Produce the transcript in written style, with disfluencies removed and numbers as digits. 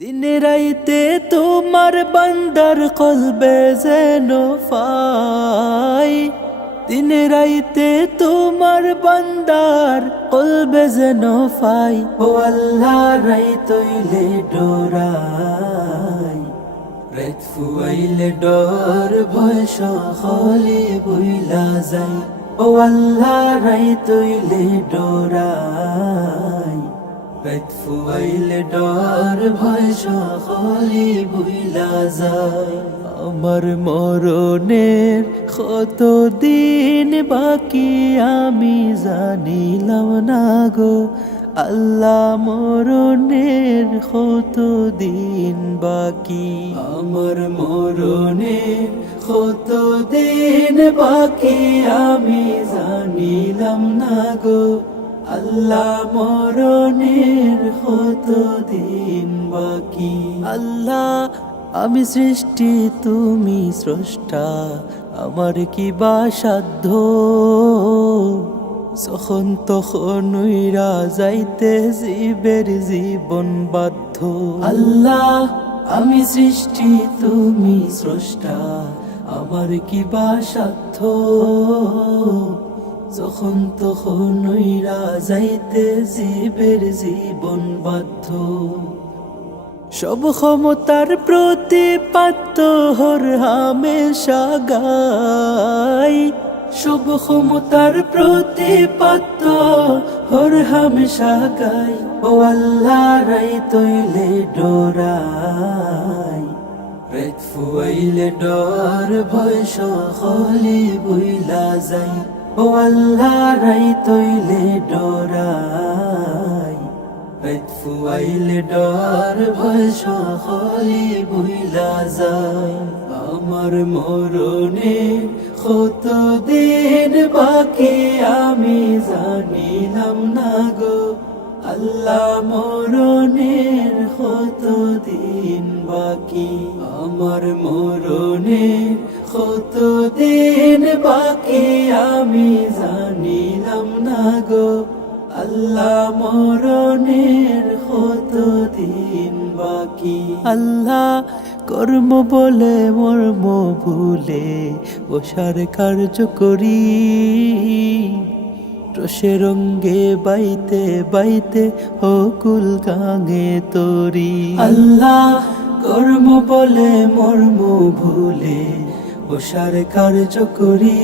দিনে রাইতে তোমার বান্দার কলবে যেন ফাই, দিনে রাইতে তোমার বান্দার কলবে যেন ফাই। ও আল্লাহ রাইতইলে ডোরাই, রাত ফুয়াইলে ডর ভয় সকলে বইলা যায়। ও আল্লাহ রাইতইলে ডোরাই, রাত ফুয়াইলে ডর ভয় সকলে ভুইলা যায়। আমার মরণের কত দিন বাকি আমি জানিলাম না গো আল্লাহ, মরণের কত দিন বাকি। আমার মরণের কত দিন বাকি আমি জানিলাম না গো আল্লাহ, মরণের কত দিন বাকি। আল্লাহ আমি সৃষ্টি তুমি স্রষ্টা, আমার কি বা সাধ্য যখন তখন উইরা যাইতে জীবের জীবন বাধ্য। আল্লাহ আমি সৃষ্টি তুমি স্রষ্টা, আমার কি বা সাধ্য যখন তখন উইরা যাইতে জীবের জীবন বাধ্য। সব ক্ষমতার প্রতিপাদ্য হর হামেশা গাই, সব ক্ষমতার প্রতিপাদ্য হর হামেশা গাই। ও আল্লাহ রাইতইলে ডোরাই, রাত ফুয়াইলে ডর ভয় সকলে বইলা যায়। ও আল্লাহ রাইতইলে ডোরাই, রাত ফুয়াইলে ডর ভয় সকলে বইলা যায়। আমার মরণে কত দিন বাকি আমি জানিলাম না গো আল্লাহ, মরণের কত দিন বাকি। আমার মরণের কত দিন বাকি আমি জানিলাম না গো আল্লাহ, মরণের কত দিন বাকি। আল্লাহ কর্ম বলে মর্ম ভুলে বসার কার্য করি, রসে রঙ্গে বাইতে বাইতে অকুল গাঙে তরি। আল্লাহ কর্ম বলে মর্ম ভুলে বসার কার্য করি,